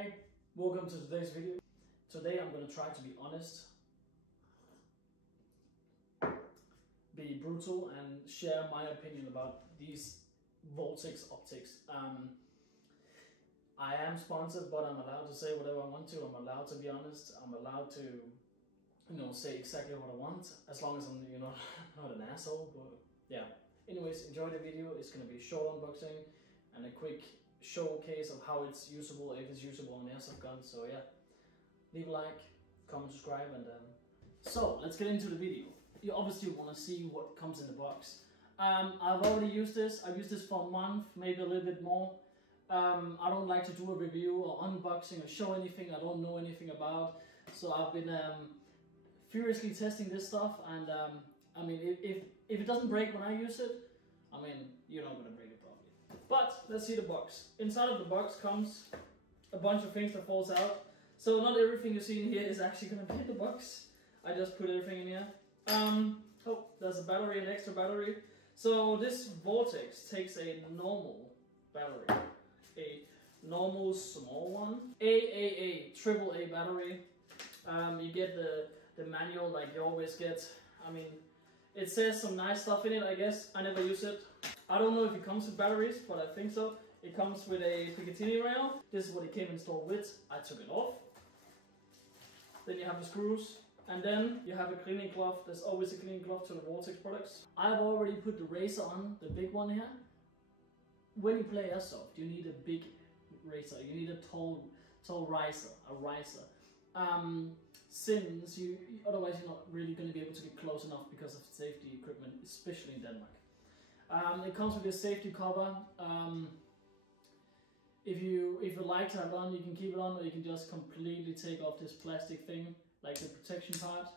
Hey, welcome to today's video. Today I'm going to try to be honest, be brutal, and share my opinion about these Vortex optics. I am sponsored, but I'm allowed to say whatever I want to. I'm allowed to be honest. I'm allowed to, say exactly what I want, as long as I'm, not an asshole. But yeah. Anyways, enjoy the video. It's going to be a short unboxing and a quick showcase of how it's usable, if it's usable on airsoft guns. So yeah, leave a like, comment, subscribe, and so let's get into the video. You obviously want to see what comes in the box. I've already used this. I've used this for a month, maybe a little bit more. I don't like to do a review or unboxing or show anything I don't know anything about. So I've been furiously testing this stuff, and I mean, if it doesn't break when I use it, I mean, you're not gonna break it probably. But let's see the box. Inside of the box comes a bunch of things that falls out. So not everything you see in here is actually gonna be in the box. I just put everything in here. Oh, there's a battery, an extra battery. So this Vortex takes a normal battery, a normal small one, AAA battery. You get the manual like you always get. I mean, it says some nice stuff in it, I guess. I never use it. I don't know if it comes with batteries, but I think so. It comes with a Picatinny rail. This is what it came installed with. I took it off. Then you have the screws. And then you have a cleaning cloth. There's always a cleaning cloth to the Vortex products. I've already put the razor on, the big one here. When you play airsoft, you need a big razor. You need a tall riser, a riser. Since otherwise you're not really going to be able to get close enough because of safety equipment, especially in Denmark. It comes with a safety cover. If you like to have it on, you can keep it on, or you can just completely take off this plastic thing, like the protection part.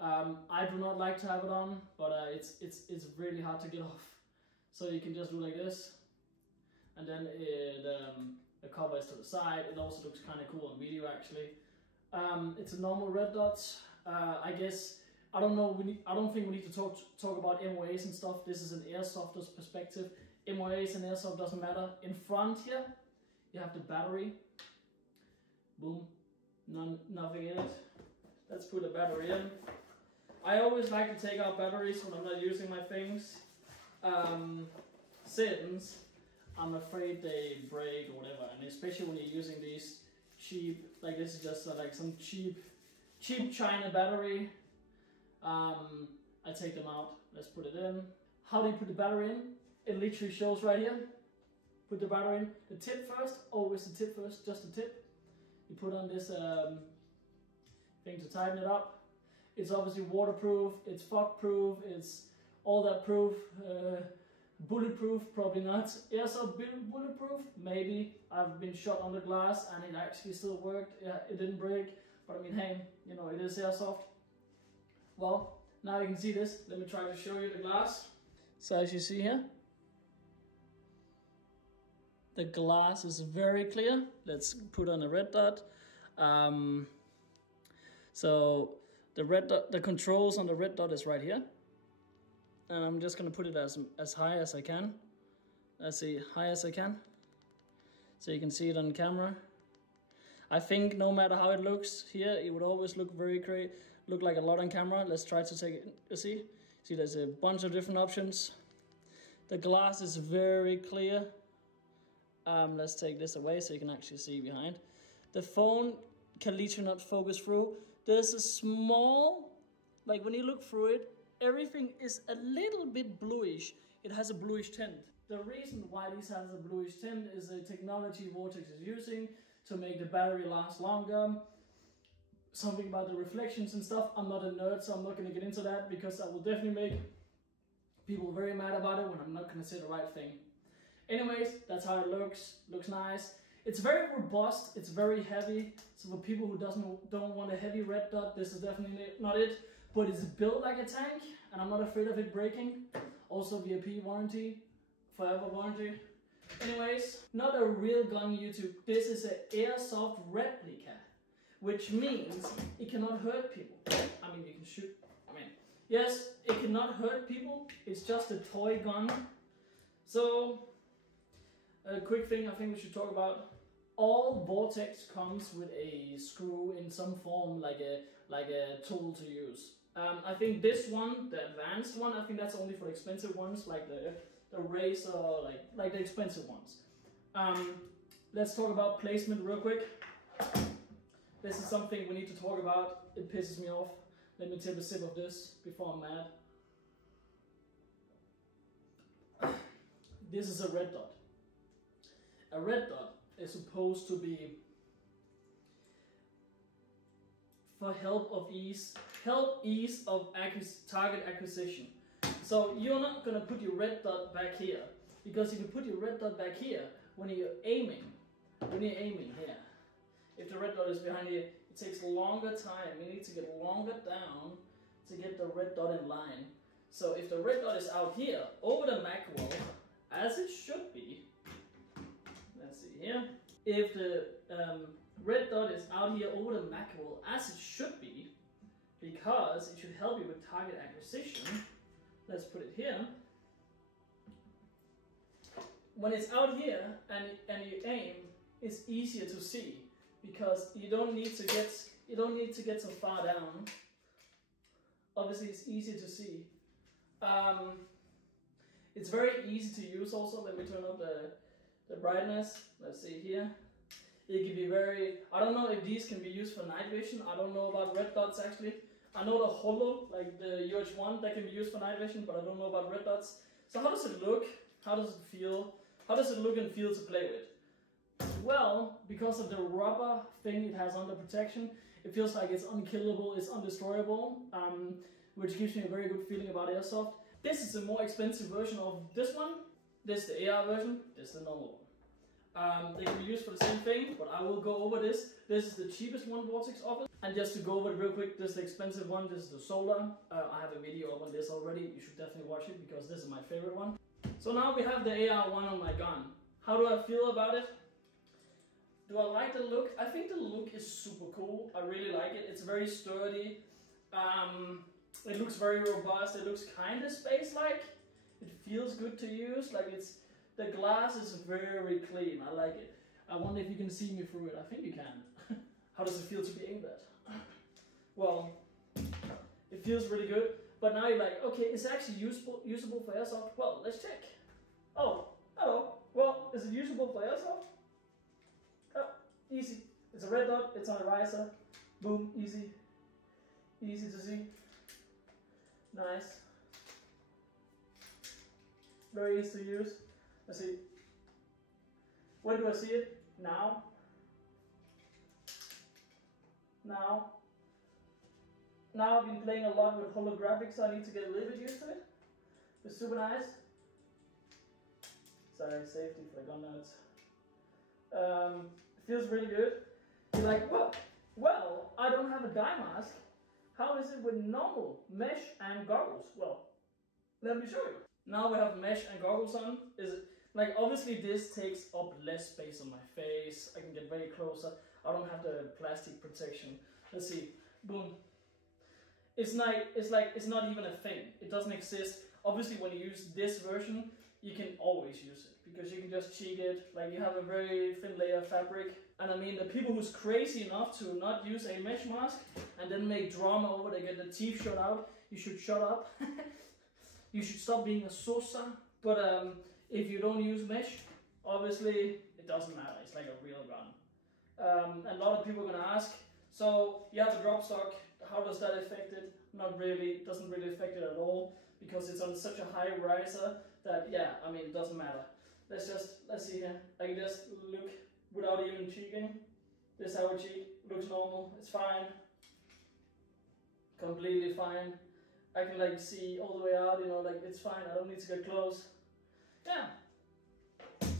I do not like to have it on, but it's really hard to get off. So you can just do like this, and then the cover is to the side. It also looks kind of cool on video actually. It's a normal red dot. I guess, I don't know, I don't think we need to talk about MOAs and stuff. This is an airsofter's perspective. MOAs and airsoft doesn't matter. In front here, you have the battery. Boom. Nothing in it. Let's put a battery in. I always like to take out batteries when I'm not using my things. Since I'm afraid they break or whatever, and especially when you're using these cheap, like this is just like some cheap China battery. I take them out. Let's put it in. How do you put the battery in? It literally shows right here. Put the battery in. The tip first, always the tip first, just the tip. You put on this thing to tighten it up. It's obviously waterproof, it's fog proof, it's all that proof. Bulletproof, probably not. Airsoft bulletproof, maybe. I've been shot on the glass and it actually still worked. Yeah, it didn't break, but I mean, hey, it is airsoft. Well, now you can see this. Let me try to show you the glass. So as you see here, the glass is very clear. Let's put on a red dot. So the red dot, the controls on the red dot is right here. And I'm just gonna put it as high as I can. Let's see, high as I can. So you can see it on camera. I think no matter how it looks here, it would always look look like a lot on camera. Let's try to take it, see there's a bunch of different options. The glass is very clear. Let's take this away so you can actually see behind. The phone can literally not focus through. There's a small, like when you look through it, everything is a little bit bluish. It has a bluish tint. The reason why this has a bluish tint is the technology Vortex is using to make the battery last longer. Something about the reflections and stuff. I'm not a nerd, so I'm not going to get into that because I will definitely make people very mad about it when I'm not going to say the right thing. Anyways, that's how it looks. Looks nice. It's very robust. It's very heavy. So for people who don't want a heavy red dot, this is definitely not it. But it's built like a tank, and I'm not afraid of it breaking. Also VIP warranty, forever warranty. Anyways, not a real gun YouTube. This is an airsoft replica, which means it cannot hurt people. I mean, you can shoot. I mean, yes, it cannot hurt people. It's just a toy gun. So, a quick thing I think we should talk about. all Vortex comes with a screw in some form, like a tool to use. I think this one, the advanced one, I think that's only for expensive ones, like the Razor, like the expensive ones. Let's talk about placement real quick. This is something we need to talk about. It pisses me off. Let me take a sip of this before I'm mad. This is a red dot. A red dot is supposed to be for help ease of target acquisition. So you're not gonna put your red dot back here, because if you put your red dot back here, when you're aiming here, if the red dot is behind here, it takes longer time. You need to get longer down to get the red dot in line. So if the red dot is out here over the mackerel, as it should be, let's see here, if the red dot is out here over the mackerel, as it should be, because it should help you with target acquisition, let's put it here. When it's out here and you aim, it's easier to see, because you don't need to get so far down. Obviously, it's easier to see. It's very easy to use also. Let me turn up the brightness. Let's see here. It can be very, I don't know if these can be used for night vision. I don't know about red dots actually. I know the holo, like the UH1, that can be used for night vision, but I don't know about red dots. So how does it look? How does it feel? How does it look and feel to play with? Well, because of the rubber thing it has under protection, it feels like it's unkillable, it's undestroyable, which gives me a very good feeling about Airsoft. This is a more expensive version of this one. This is the AR version, this is the normal one. They can be used for the same thing, but I will go over this. This is the cheapest one Vortex offers. And just to go over it real quick, this is the expensive one, this is the solar. I have a video up on this already, you should definitely watch it because this is my favorite one. So now we have the AR1 on my gun. How do I feel about it? Do I like the look? I think the look is super cool. I really like it. It's very sturdy. It looks very robust. It looks kind of space-like. It feels good to use. Like the glass is very clean. I like it. I wonder if you can see me through it. I think you can. How does it feel to be aimed at? Well, it feels really good. But now you're like, okay, it's actually usable for Airsoft. Well, let's check. Oh, hello. Well, is it usable for Airsoft? Oh, easy. It's a red dot. It's on a riser. Boom, easy. Easy to see. Nice. Very easy to use. Let's see. When do I see it? Now. Now. Now I've been playing a lot with holographics, so I need to get a little bit used to it. It's super nice. Sorry, safety for the gun nerds. It feels really good. You're like, well, I don't have a dye mask. How is it with normal mesh and goggles? Well, let me show you. Now we have mesh and goggles on. Is it like, obviously this takes up less space on my face. I can get very closer. I don't have the plastic protection. Let's see. Boom. It's not even a thing. It doesn't exist. Obviously, when you use this version, you can always use it because you can just cheat it. Like, you have a very thin layer of fabric. And I mean, the people who's crazy enough to not use a mesh mask and then make drama over they get the teeth shot out, you should shut up. You should stop being a sosa. But if you don't use mesh, obviously it doesn't matter. It's like a real gun. A lot of people are gonna ask, so you have a drop stock. How does that affect it? Not really. It doesn't really affect it at all because it's on such a high riser that, yeah, I mean, it doesn't matter. Let's see here. I can just look without even cheating. This is how I cheat. Looks normal. It's fine. Completely fine. I can like see all the way out, you know, like it's fine. I don't need to get close. Yeah.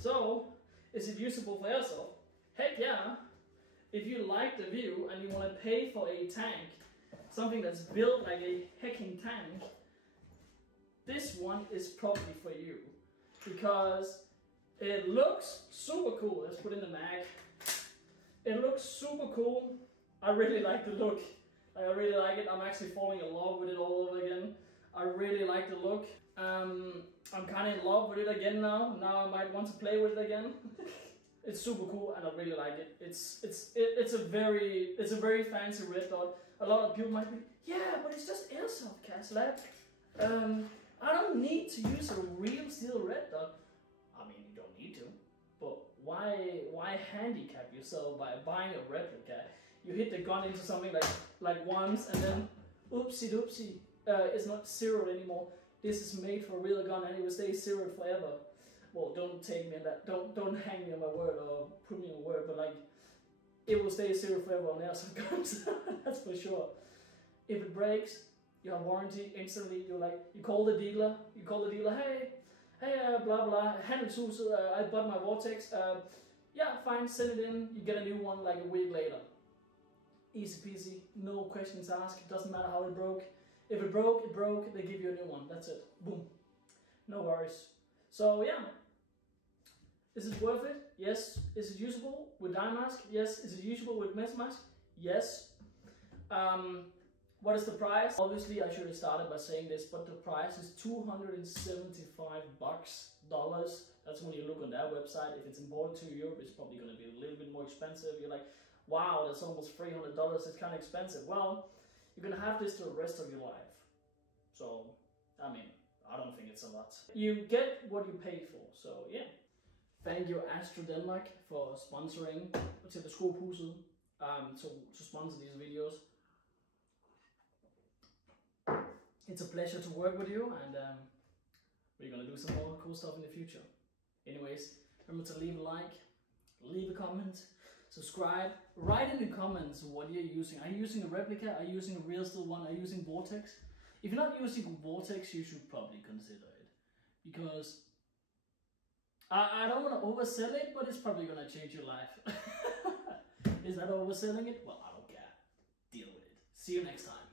So, is it usable for Airsoft? Heck yeah. If you like the view and you want to pay for a tank, something that's built like a hecking tank, this one is probably for you because it looks super cool. Let's put in the mag. It looks super cool. I really like the look. I really like it. I'm actually falling in love with it all over again. I really like the look. I'm kind of in love with it again now. Now I might want to play with it again. It's super cool, and I really like it. It's a very fancy red dot. A lot of people might be, yeah, but it's just Airsoft, Kaslab. I don't need to use a real steel red dot. I mean, you don't need to, but why handicap yourself by buying a replica? You hit the gun into something like once, and then oopsie doopsie, it's not zeroed anymore. This is made for a real gun, and it will stay zeroed forever. Well, don't take me on that. Don't hang me on my word or put me on a word, but like, it will stay zeroed forever on airsoft guns. That's for sure. If it breaks, you have warranty instantly. You call the dealer. Hey, blah blah. Handle tools. I bought my Vortex. Yeah, fine. Send it in. You get a new one like a week later. Easy peasy. No questions asked. It doesn't matter how it broke. If it broke, it broke. They give you a new one. That's it. Boom. No worries. So yeah. Is it worth it? Yes. Is it usable with dye mask? Yes. Is it usable with mesh mask? Yes. What is the price? Obviously, I should have started by saying this, but the price is $275. That's when you look on their website. If it's imported to Europe, it's probably going to be a little bit more expensive. You're like, wow, that's almost $300. It's kind of expensive. Well, you're going to have this the rest of your life. So, I mean, I don't think it's a lot. You get what you pay for. So, yeah. Thank you, Astro Denmark, for sponsoring til the Skophuset, to sponsor these videos. It's a pleasure to work with you, and we're gonna do some more cool stuff in the future. Anyways, remember to leave a like, leave a comment, subscribe, write in the comments what you're using. Are you using a replica? Are you using a real steel one? Are you using Vortex? If you're not using Vortex, you should probably consider it, because I don't want to oversell it, but it's probably gonna change your life. Is that overselling it? Well, I don't care. Deal with it. See you next time.